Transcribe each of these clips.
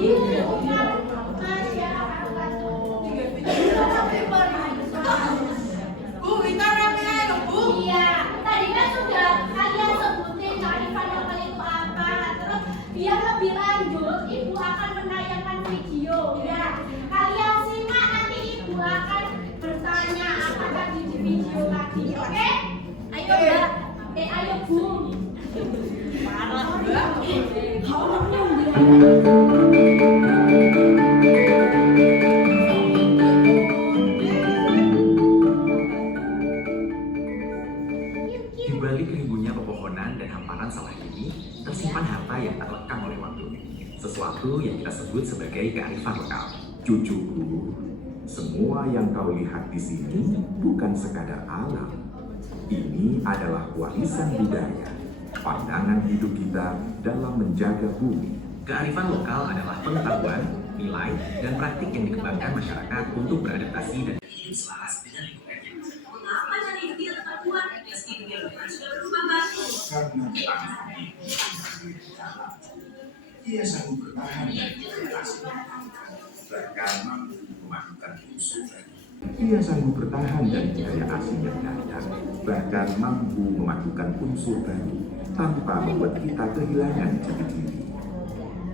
Bu, kita rame loh, Bu. Iya, tadi kan sudah kalian sebutin kearifan lokal itu apa. Terus biar lebih lanjut, Ibu akan menayangkan video. Ya, kalian simak nanti Ibu akan bertanya apa tadi di video tadi. Oke? Ayo Mbak. Ayo Bu. Parah, Mbak. Di balik ribunya pepohonan dan hamparan sawah ini, tersimpan harta yang tak lekang oleh waktu. Sesuatu yang kita sebut sebagai kearifan lokal. Cucuku, semua yang kau lihat di sini bukan sekadar alam. Ini adalah warisan budaya, pandangan hidup kita dalam menjaga bumi. Kearifan lokal adalah pengetahuan, nilai, dan praktik yang dikembangkan masyarakat untuk beradaptasi dan hidup selaras dengan lingkungannya. Mengapa cara hidup kita tetap kuat meski dunia luar sudah berubah banget? Karena ia sanggup bertahan dari generasi, bahkan mampu memadukan unsur baru. Ia sanggup bertahan dari budaya asing yang datang, bahkan mampu memadukan unsur baru tanpa membuat kita kehilangan jati diri.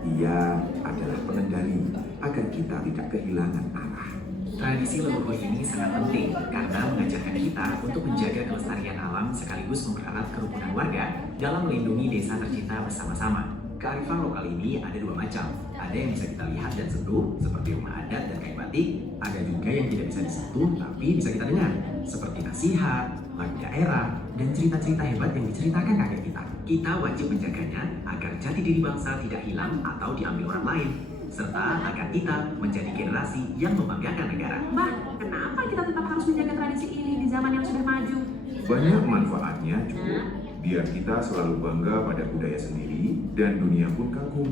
Ia adalah pengendali agar kita tidak kehilangan arah. Tradisi leluhur ini sangat penting karena mengajarkan kita untuk menjaga kelestarian alam sekaligus mempererat kerukunan warga dalam melindungi desa tercinta bersama-sama. Kearifan lokal ini ada dua macam. Ada yang bisa kita lihat dan sentuh, seperti rumah adat dan kain batik. Ada juga yang tidak bisa disentuh, tapi bisa kita dengar, seperti nasihat, lagu daerah, dan cerita-cerita hebat yang diceritakan kakek kita. Kita wajib menjaganya agar jati diri bangsa tidak hilang atau diambil orang lain, serta agar kita menjadi generasi yang membanggakan negara. Mbak, kenapa kita tetap harus menjaga tradisi ini di zaman yang sudah maju? Banyak manfaatnya, cukup. Biar kita selalu bangga pada budaya sendiri dan dunia pun kagum.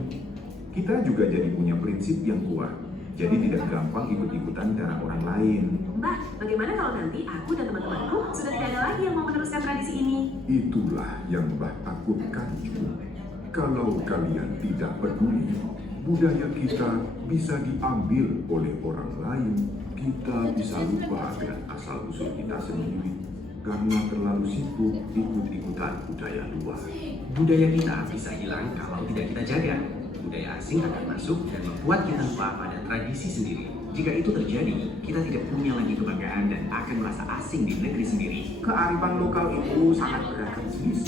Kita juga jadi punya prinsip yang kuat, jadi tidak gampang ikut-ikutan cara orang lain. Mbak, bagaimana kalau nanti aku dan teman-temanku sudah tidak ada lagi yang mau meneruskan tradisi ini? Itulah yang Mbah takutkan, Cu. Kalau kalian tidak peduli, budaya kita bisa diambil oleh orang lain. Kita bisa lupa dengan asal-usul kita sendiri karena terlalu sibuk ikut-ikutan budaya luar. Budaya kita bisa hilang kalau tidak kita jaga. Budaya asing akan masuk dan membuat kita lupa pada tradisi sendiri. Jika itu terjadi, kita tidak punya lagi kebanggaan dan akan merasa asing di negeri sendiri. Kearifan lokal itu sangat beragam jenis.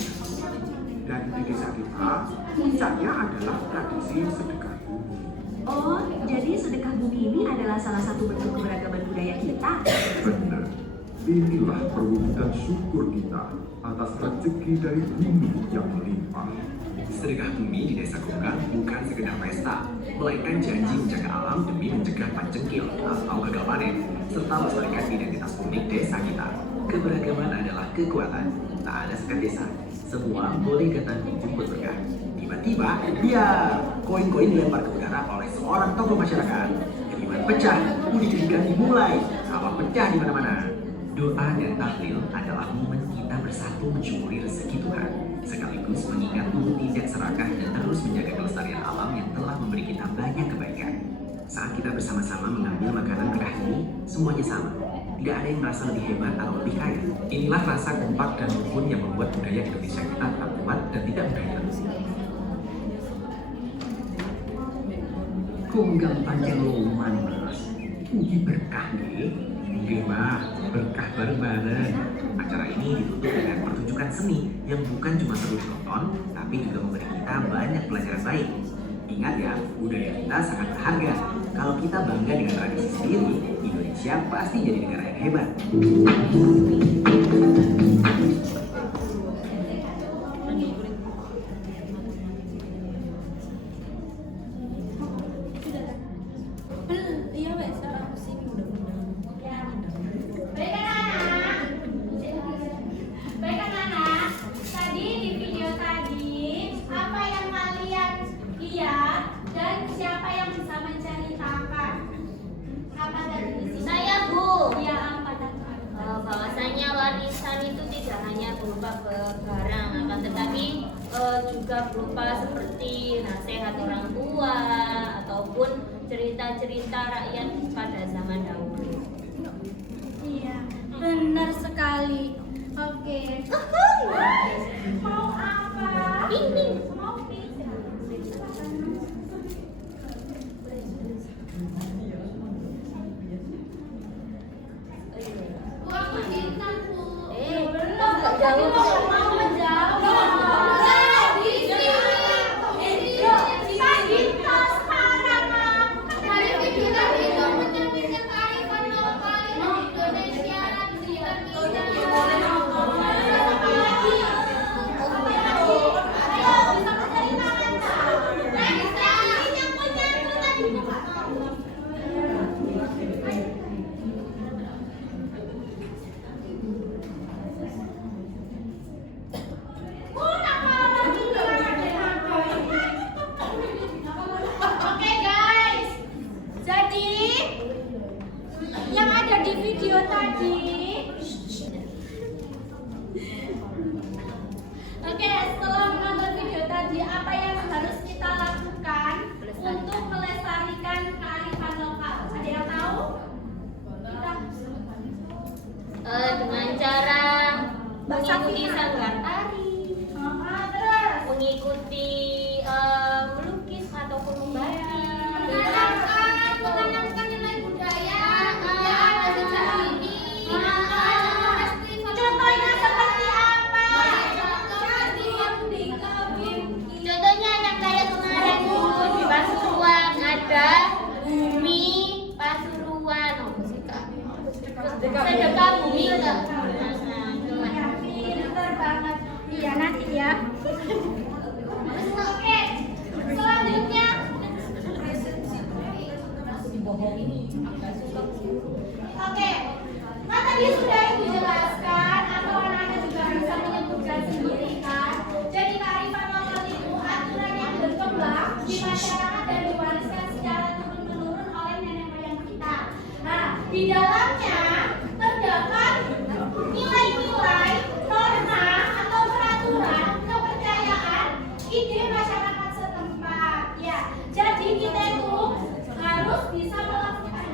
Dan di desa kita, puncaknya adalah tradisi sedekah bumi. Oh, jadi sedekah bumi ini adalah salah satu bentuk keberagaman budaya kita. Benar. Inilah perwujudan syukur kita atas rezeki dari bumi yang melimpah. Sedekah bumi di desa Gonggang bukan sekedar pesta, melainkan janji menjaga alam demi mencegah pancengkil atau gagal panen, serta melestarikan identitas unik desa kita. Keberagaman adalah kekuatan, tak ada sekat desa. Semua boleh datang menjemput berkah. Tiba-tiba, biar koin-koin dilempar ke udara oleh seorang tokoh masyarakat. Kiriman pecah, uji curiga dimulai, sawah pecah di mana-mana. Doa dan tahlil adalah momen kita bersatu mensyukuri rezeki Tuhan, sekaligus mengingat untuk tidak serakah dan terus menjaga kelestarian alam yang telah memberi kita banyak kebaikan. Saat kita bersama-sama mengambil makanan berkah ini, semuanya sama. Tidak ada yang merasa lebih hebat atau lebih kaya. Inilah rasa kompak dan rukun yang membuat budaya Indonesia kita tetap kuat dan tidak mudah hilang. Konggang panjang loman mas, uji berkah nih. Mah, berkah bareng-bareng. Acara ini ditutup dengan pertunjukan seni yang bukan cuma seru ditonton, tapi juga memberi kita banyak pelajaran baik. Ingat ya, budaya kita sangat berharga. Kalau kita bangga dengan tradisi sendiri, Indonesia pasti jadi negara yang hebat. Baik anak-anak, tadi di video tadi apa yang kalian lihat dan siapa yang bisa menceritakan? Apa dari di sini? Saya, Bu. Ya, apa tadi? Bahwasanya warisan itu tidak hanya berupa barang, akan tetapi juga berupa seperti nasihat orang tua atau ataupun cerita-cerita rakyat pada zaman dahulu. Iya, benar sekali. Oke. Mau apa? Ini. Mau pizza. Belum nggak jauh. Mau menjawab. Oke guys, jadi yang ada di video tadi, oke, setelah menonton video tadi, apa yang harus kita lakukan untuk melestarikan kearifan lokal? Ada yang tahu? Dengan cara mengikuti sanggar tari, Terus mengikuti melukis ataupun membatik. menanamkan nilai budaya yang ada sejak ini. Contohnya seperti apa? Contohnya yang kayak kemarin itu di Pasuruan ada Bumi Pasuruan, sedekah bumi itu. Pinter banget. Iya nanti ya. Oke, selanjutnya. Oke, nah tadi sudah Ibu jelaskan atau anak-anak juga bisa menyebutkan sendiri kan. Jadi kearifan lokal itu aturan yang berkembang di masyarakat dan diwariskan secara turun-menurun oleh nenek moyang kita. Nah, di dalamnya terdapat nilai-nilai, norma atau peraturan, kepercayaan, ide masyarakat setempat. Ya, jadi kita itu harus bisa melakukan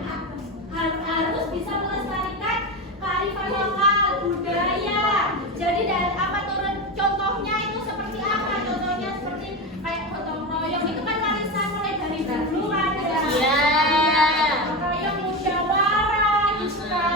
harus bisa melestarikan kearifan lokal, budaya. Jadi dari apa turun contohnya itu seperti apa? Contohnya seperti kayak gotong royong itu kan warisan mulai dari dulu kan ya. Iya. Gotong royong musyawarah gitu kan.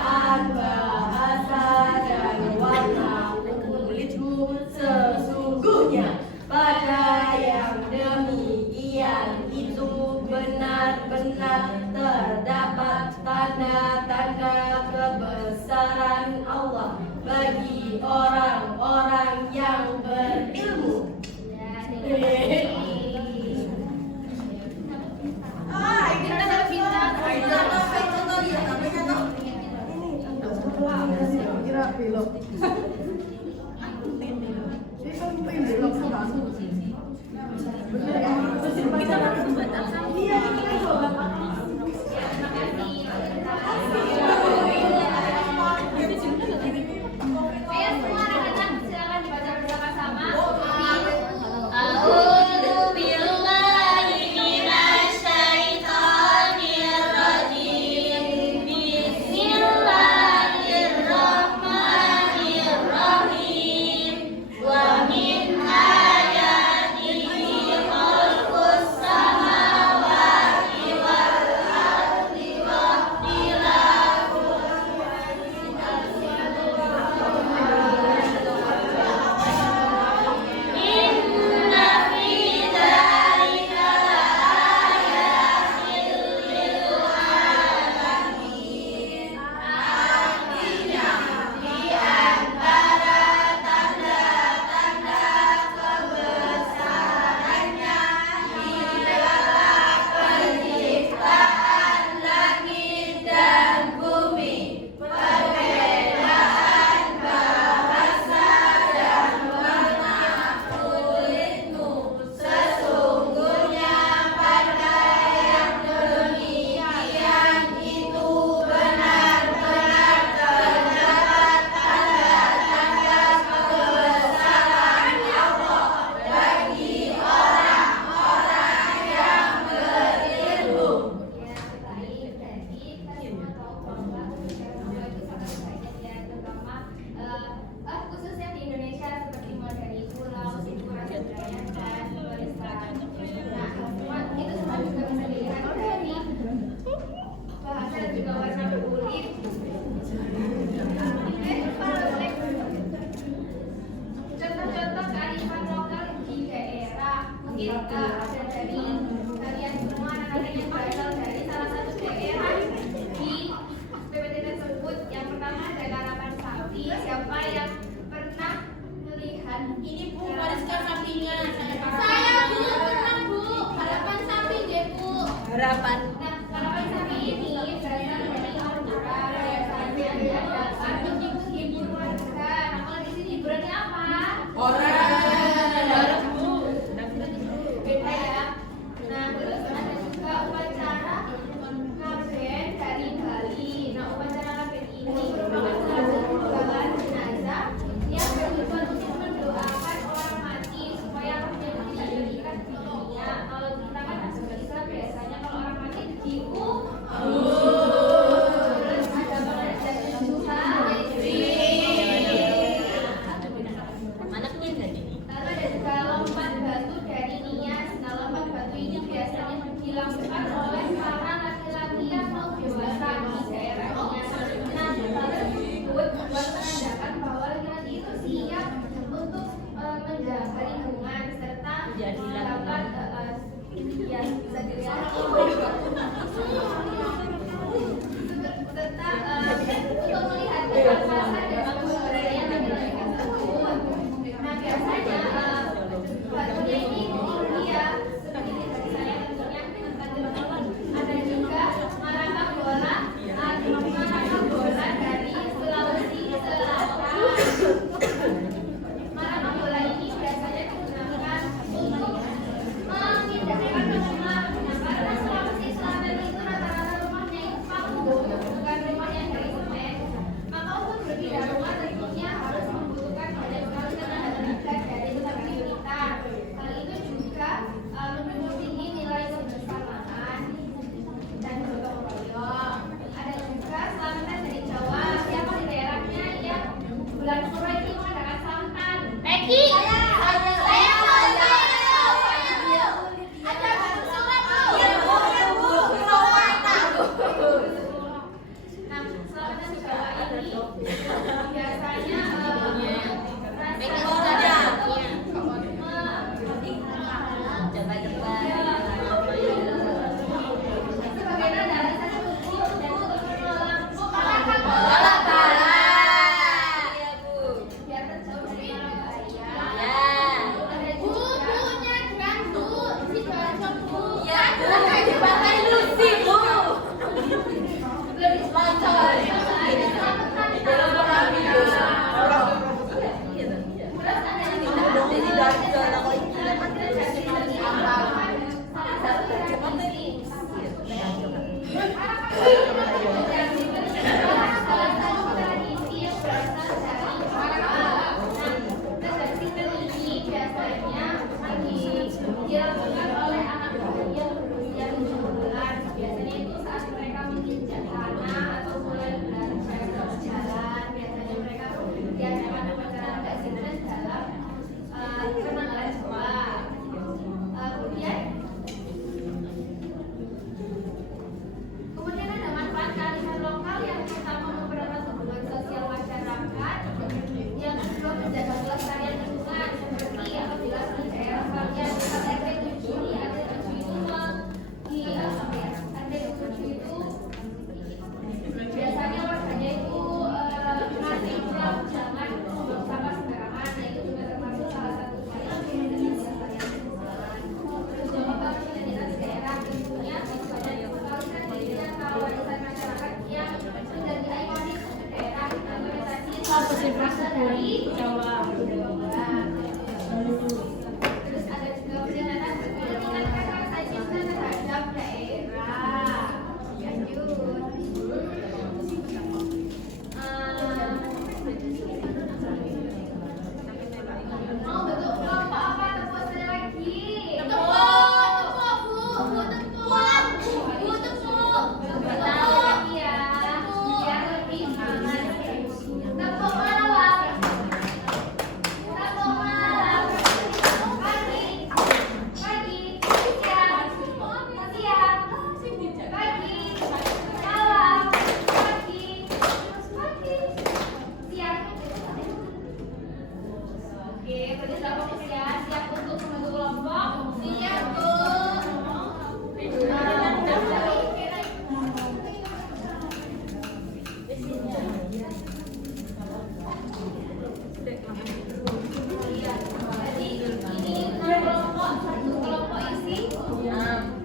perbedaan bahasa dan warna kulitmu sesungguhnya pada yang demikian itu benar-benar terdapat tanda-tanda kebesaran Allah bagi orang-orang yang berilmu. Ayo semua anak-anak silakan dibaca bersama-sama. A'udzu billahi minasyaitonir rajim. Bismillahirrahmanirrahim. biasanya dilakukan oleh anak yang berusia 7 bulan. Biasanya itu saat mereka menginjak tanah atau mulai belajar berjalan. Biasanya mereka diadakan upacara keasinan dalam kenangan sekolah. Kemudian ada manfaat kearifan lokal yang pertama mempererat hubungan sosial masyarakat, yang kedua menjaga kelestarian lingkungan seperti apabila di daerah kalian RT 7 di RT 7 itu RT 7 itu biasanya warganya itu ngasih pulang jangan membuang sampah sembarangan. Nah, itu juga termasuk salah satu upaya menjaga kelestarian lingkungan. Terus juga identitas daerah tentunya banyak sekali dirinya kalau warisan masyarakat yang menjadi ikonik daerah implementasi dari Jawa. Terus ada juga perjalanan meningkatkan rasa cinta terhadap daerah. Lanjut. Mau bentuk kelompok apa? Tepuk sekali lagi. Tepuk bu, tepuk. Lagi ya, biar lebih semangat. Tepuk malam. Tepuk malam. Pagi, siang, pagi, malam, pagi, siang. Oke, berarti sudah fokus ya, siap untuk membentuk kelompok. Siap, Bu. Jadi ini kelompok, satu kelompok isi 6.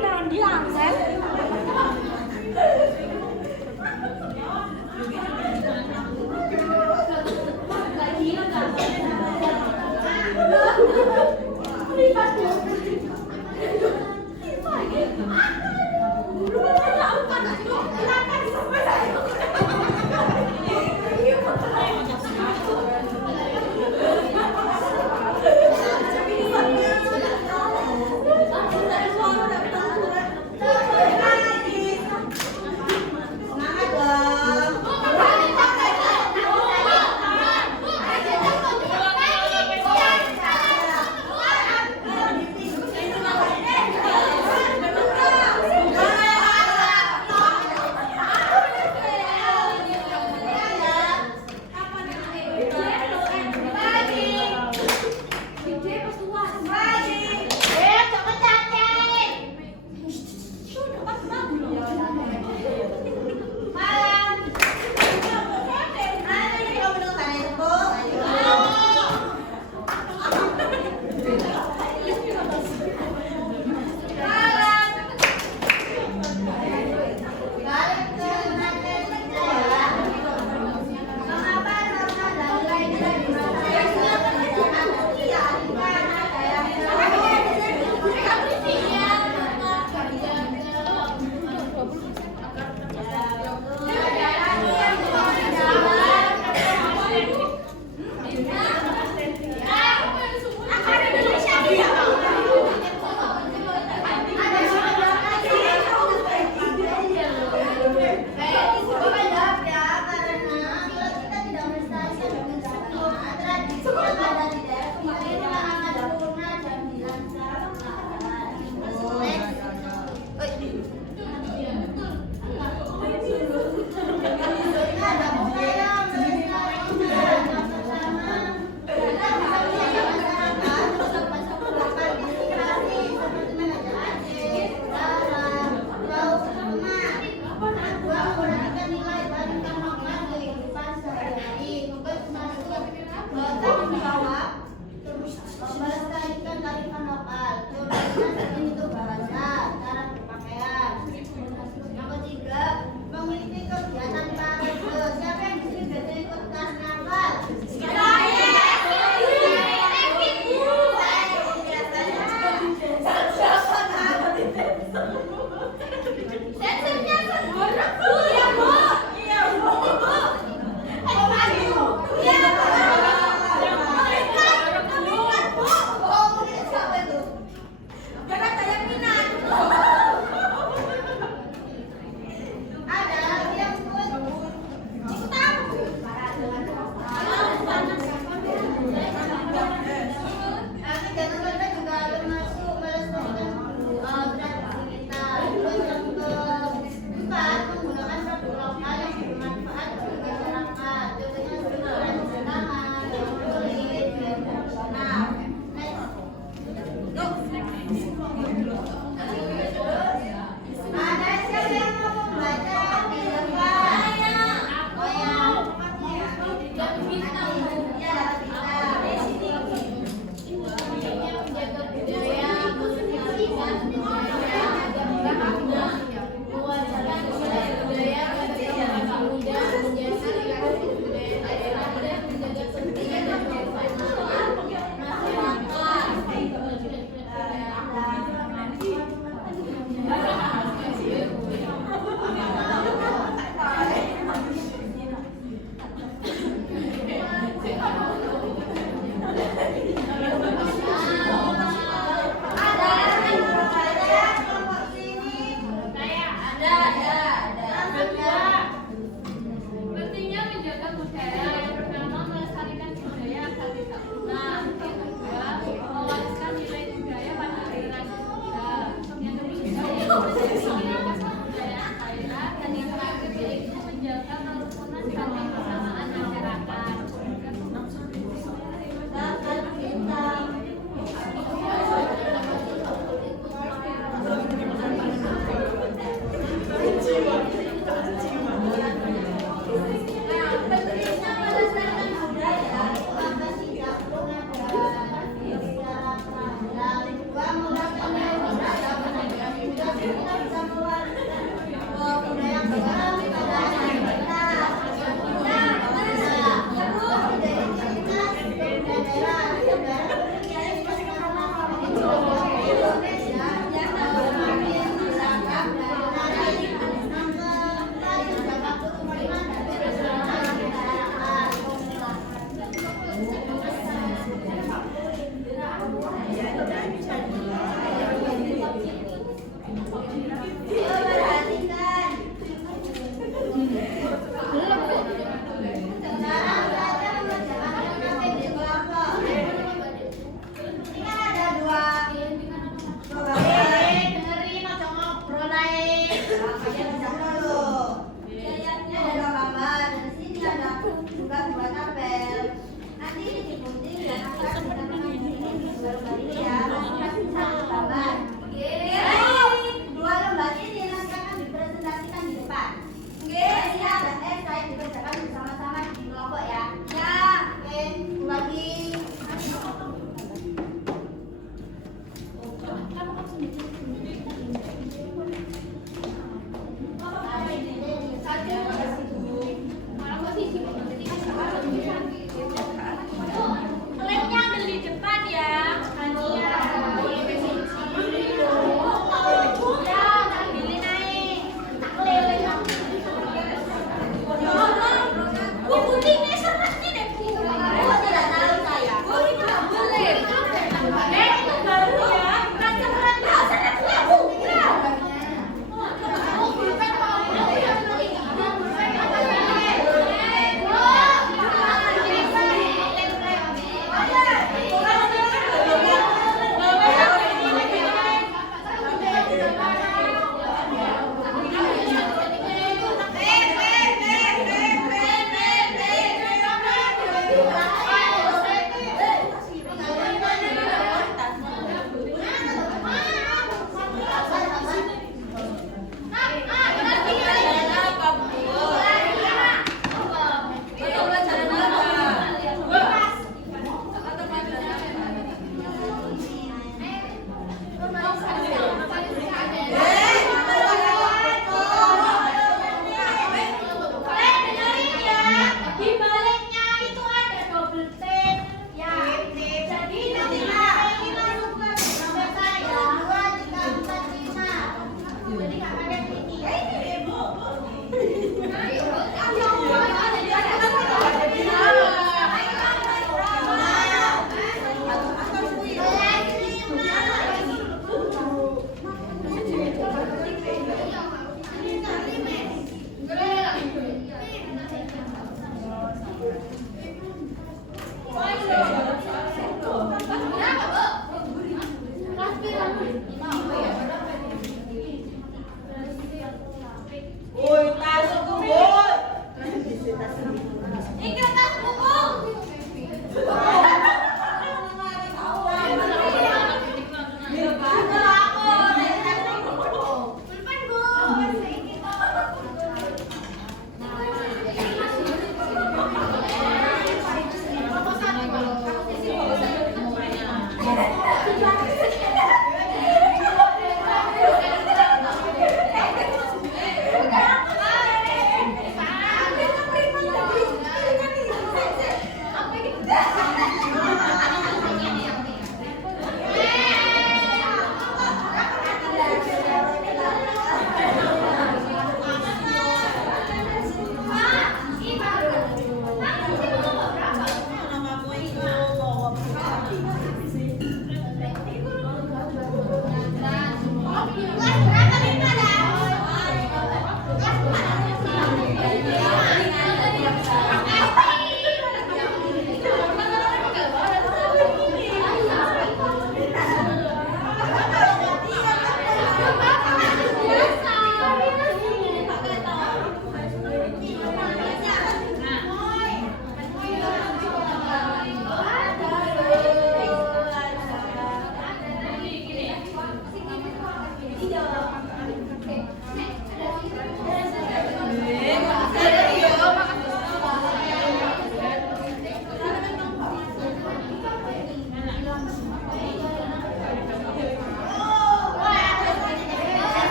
naon di langsen. Nah,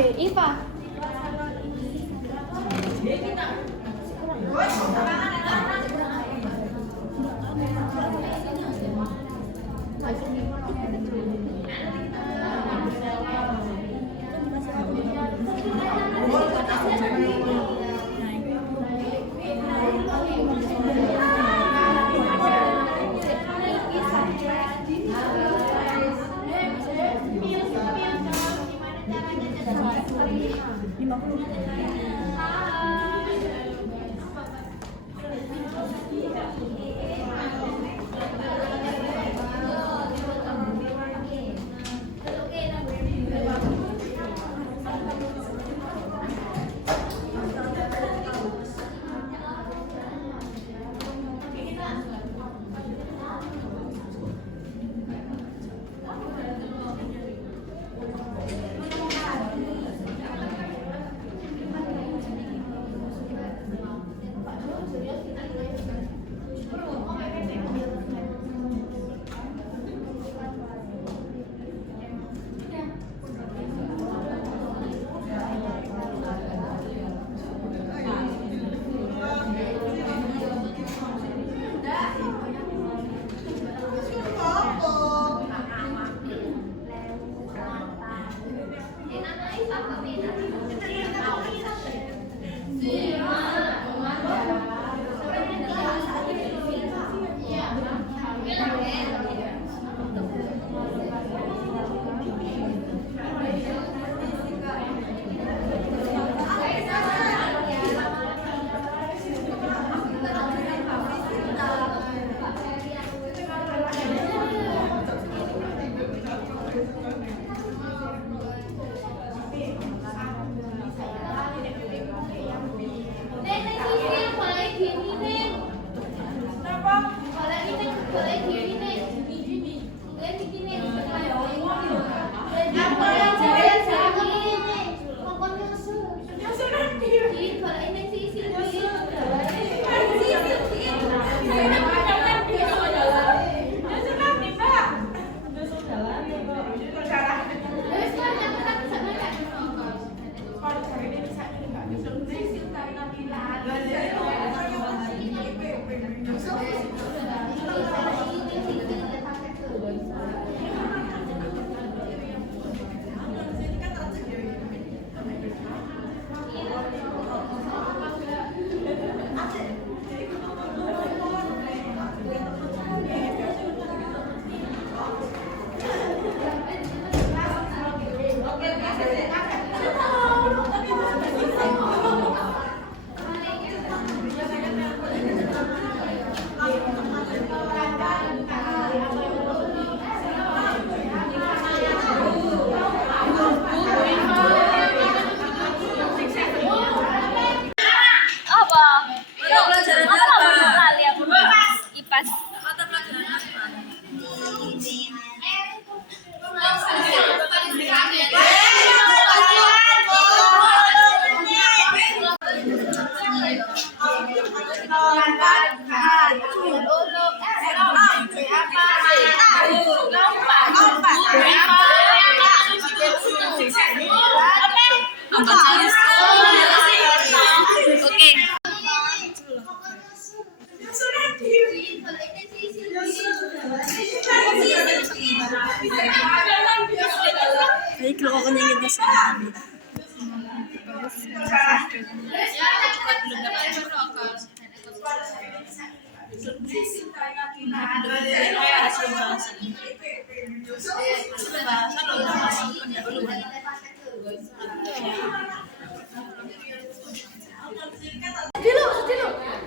IPA.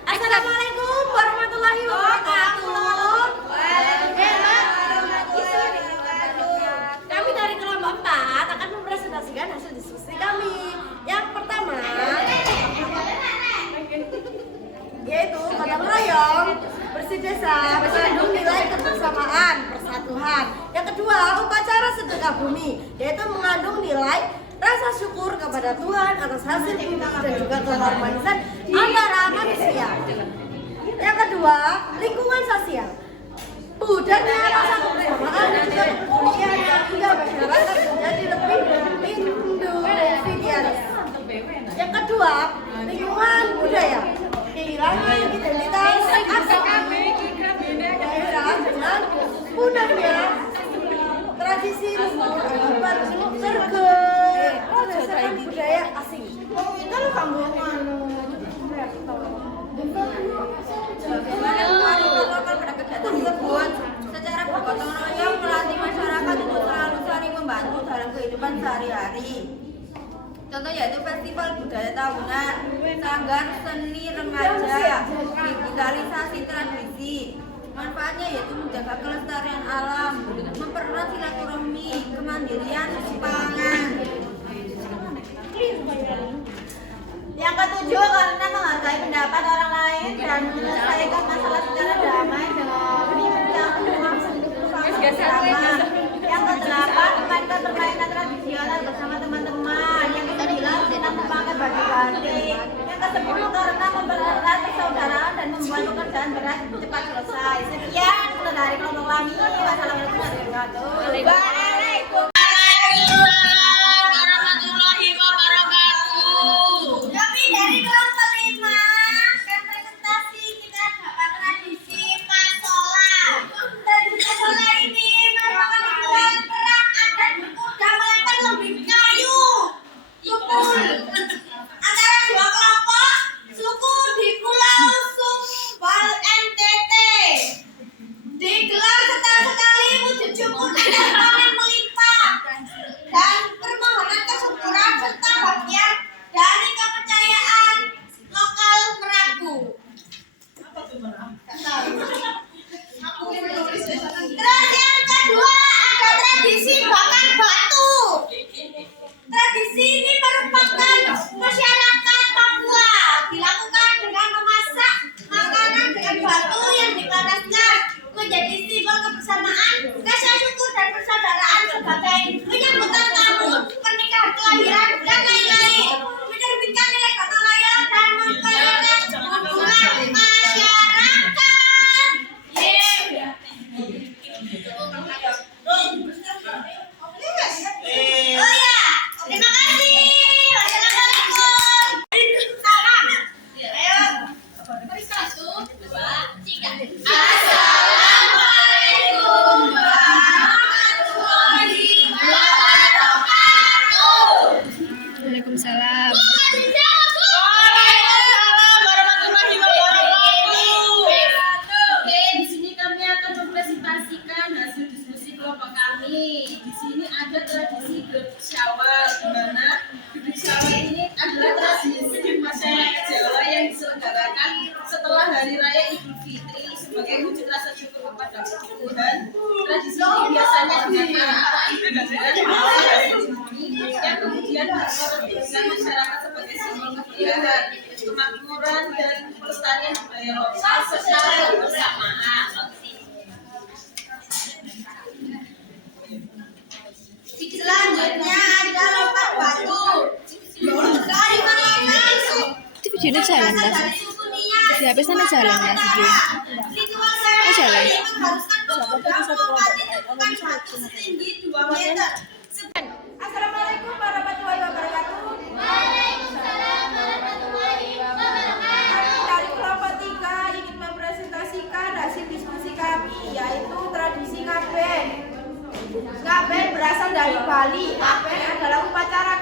Assalamualaikum warahmatullahi wabarakatuh. Kami dari kelompok 4 akan mempresentasikan hasil diskusi kami. Yang pertama yaitu gotong royong, bersih desa, mengandung nilai kebersamaan, persatuan. Yang kedua, upacara sedekah bumi, yaitu mengandung nilai rasa syukur kepada Tuhan atas hasil bumi dan juga keharmonisan antara manusia. Yang kedua, lingkungan sosial, budaya rasa kebersamaan dan juga kemudian hingga masyarakat menjadi lebih lindung. akibat tergesekan budaya asing. Itu lo kamu bagaimana kemarin melakukan pada kegiatan tersebut secara bergotong royong melatih masyarakat untuk selalu saling membantu dalam kehidupan sehari-hari. Contoh yaitu festival budaya tahunan, sanggar seni remaja, digitalisasi tradisi. Manfaatnya yaitu menjaga kelestarian alam, mempererat silaturahmi, kemandirian pangan. Yang ketujuh, karena menghargai pendapat orang lain dan menyelesaikan masalah secara damai dengan yang bersama. Yang kedelapan, memainkan permainan tradisional bersama teman-teman. Yang kesembilan, senang memakai baju batik. Yang kesepuluh, karena mempererat persaudaraan dan membuat pekerjaan berat cepat selesai. Sekian dari kelompok kami. Wassalamualaikum warahmatullahi wabarakatuh. warahmatullahi wabarakatuh. Kami dari kelompok 5 akan presentasi kita dapat tradisi masola. Tradisi masola ini merupakan ritual perang adat berkuda melempar lembing kayu tukul antara dua kelompok suku di Pulau Sumbal NTT. Digelar sekali wujud syukur dan panen melimpah dan permohonan kesyukuran serta bagian dari kepercayaan lokal Merabu. Terus yang kedua ada tradisi bakar batu. Tradisi ini merupakan masyarakat Papua dilakukan dengan memasak makanan dengan batu yang dipanaskan menjadi simbol kebersamaan, rasa syukur dan persaudaraan sebagai penyambutan tamu, pernikahan kelahiran dan lain-lain, menerbitkan nilai gotong royong dan mempererat hubungan masyarakat. Oh ya, terima kasih. Wassalamualaikum. Salam. Ayo. 1, 2, 3. Assalamualaikum warahmatullahi wabarakatuh. Waalaikumsalam. Waalaikumsalam warahmatullahi wabarakatuh. Oke, di sini kami akan mempresentasikan hasil diskusi kelompok kami. Di sini ada tradisi Gebek Syawal, di mana Gebek Syawal ini adalah tradisi masyarakat Jawa yang diselenggarakan setelah Hari Raya Idul Fitri sebagai wujud rasa syukur kepada Tuhan. Tradisi ini biasanya dilakukan yang kemudian diperolehkan masyarakat sebagai simbol kebudayaan, kemakmuran dan pelestarian budaya lokal secara bersamaan. Selanjutnya ada lompat batu. Dari mana Itu videonya jalan Mas. Di HP sana jalan Mas video. ritual jalan. mengharuskan pemuda melompati tumpukan batu setinggi 2 meter. Assalamualaikum warahmatullahi wabarakatuh. Waalaikumsalam warahmatullahi wabarakatuh. Kami dari kelompok 3 ingin mempresentasikan hasil diskusi kami, yaitu tradisi ngaben. Ngaben berasal dari Bali. Ngaben adalah upacara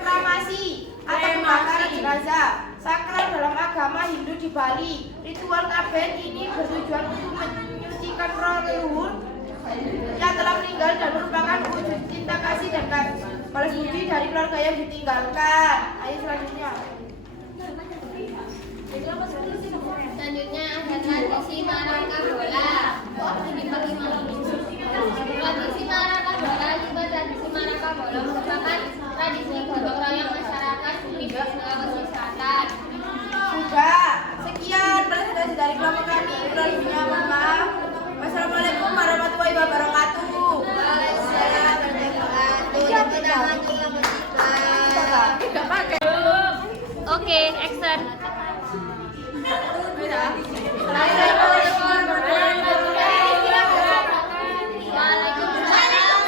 kremasi atau pembakaran jenazah sakral dalam agama Hindu di Bali. Ritual ngaben ini bertujuan untuk menyucikan roh leluhur yang telah meninggal dan merupakan wujud cinta kasih dan balas budi dari keluarga yang ditinggalkan. Ayo selanjutnya. Selanjutnya ada tradisi maraka bola. Tradisi maraka bola juga tradisi maraka bola merupakan tradisi gotong royong masyarakat di Sulawesi Selatan. Sudah, sekian presentasi dari kelompok kami. Selanjutnya mohon maaf. Wassalamualaikum warahmatullahi wabarakatuh. Waalaikumsalam warahmatullahi wabarakatuh. Tidak pakai. Oke, action. Assalamualaikum warahmatullahi wabarakatuh. Waalaikumsalam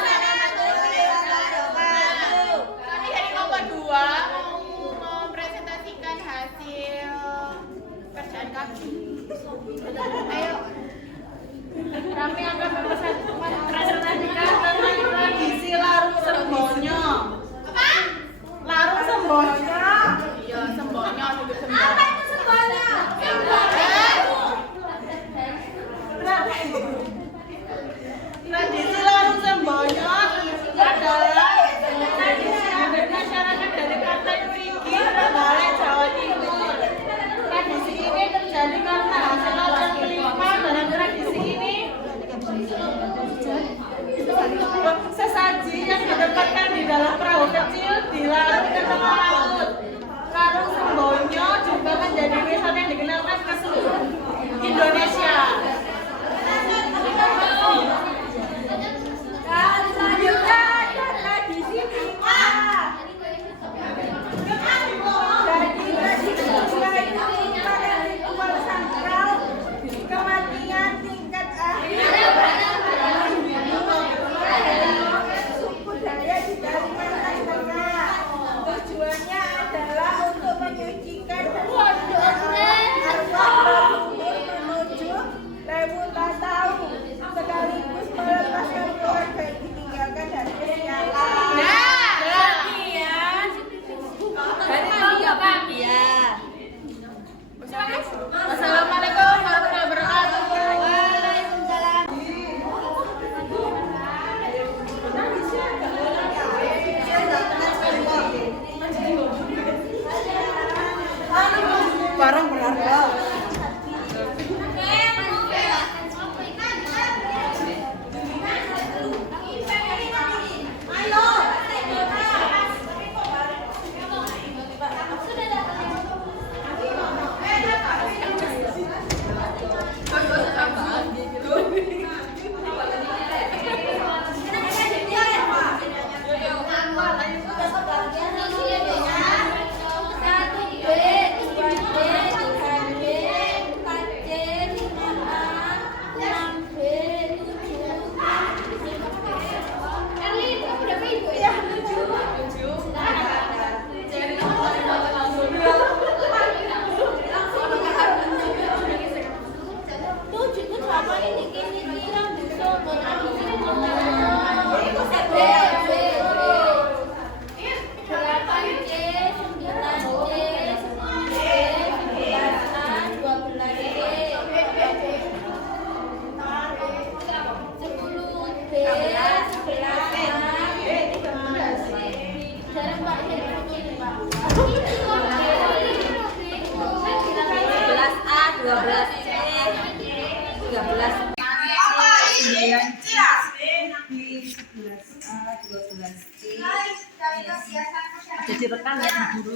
Jadi rekam ya guru.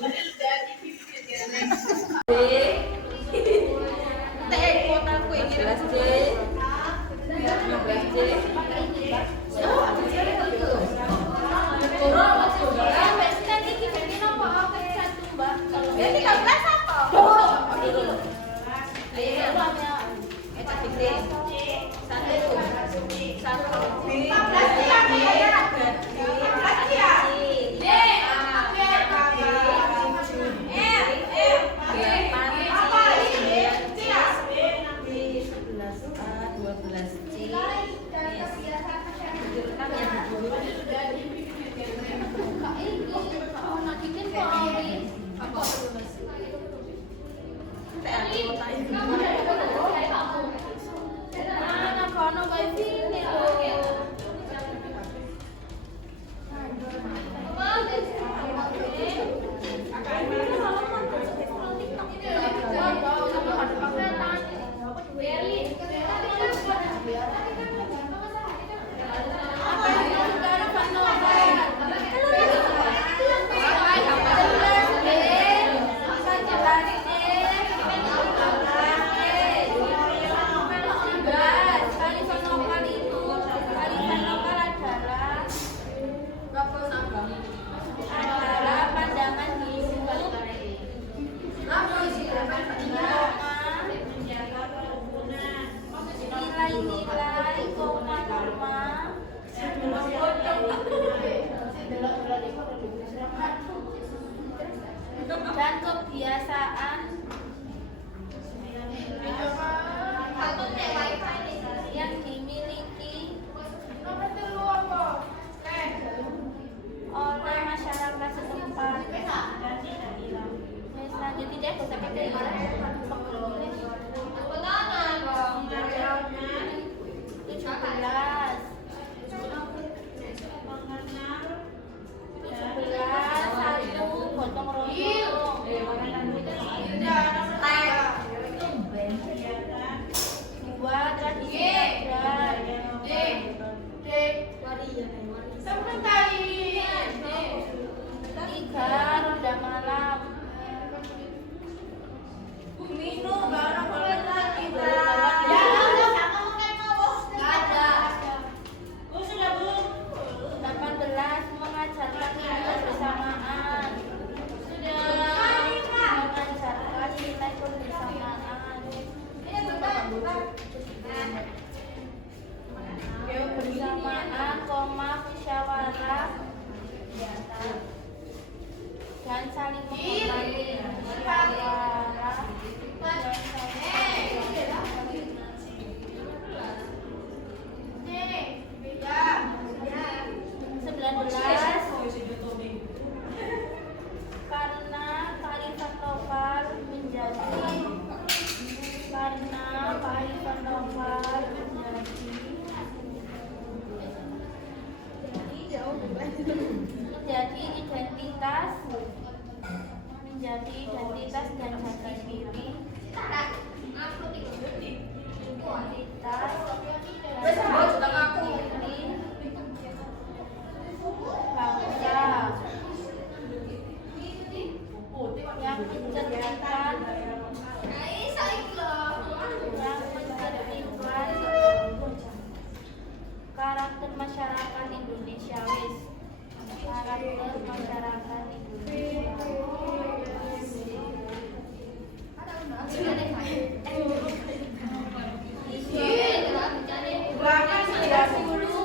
Dan kebiasaan yang dimiliki oleh masyarakat setempat. Selanjutnya dia bisa pakai gotong royong. Dua, tradisi tiga, ronda malam. Mengajarkan nilai kebersamaan. Mengajarkan nilai kebersamaan. Kebersamaan, musyawarah dan saling menghormati. Musyawarah dan saling menghormati. 19. Karena kearifan lokal menjadi identitas dan jati diri. Identitas dan jati diri bangsa yang mencerminkan karakter masyarakat Indonesia. Karakter masyarakat Indonesia. Belakang 90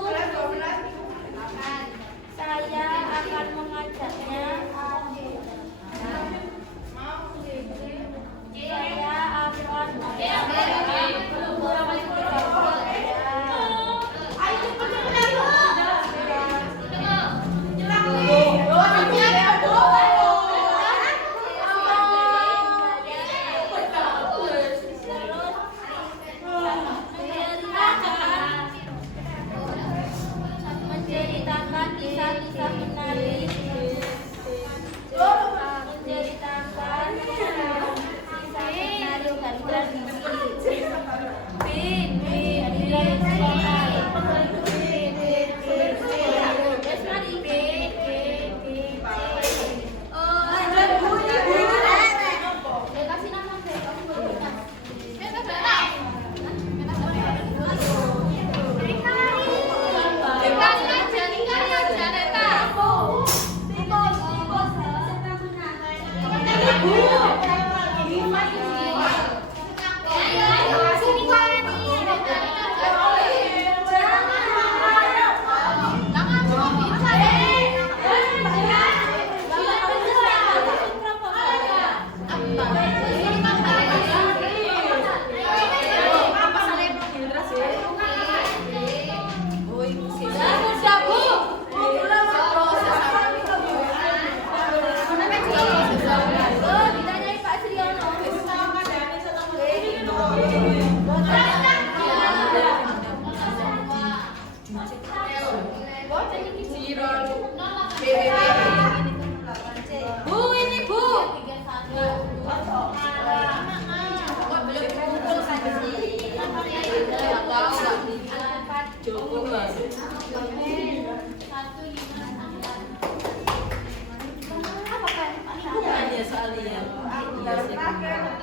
kalian. Aku terakhir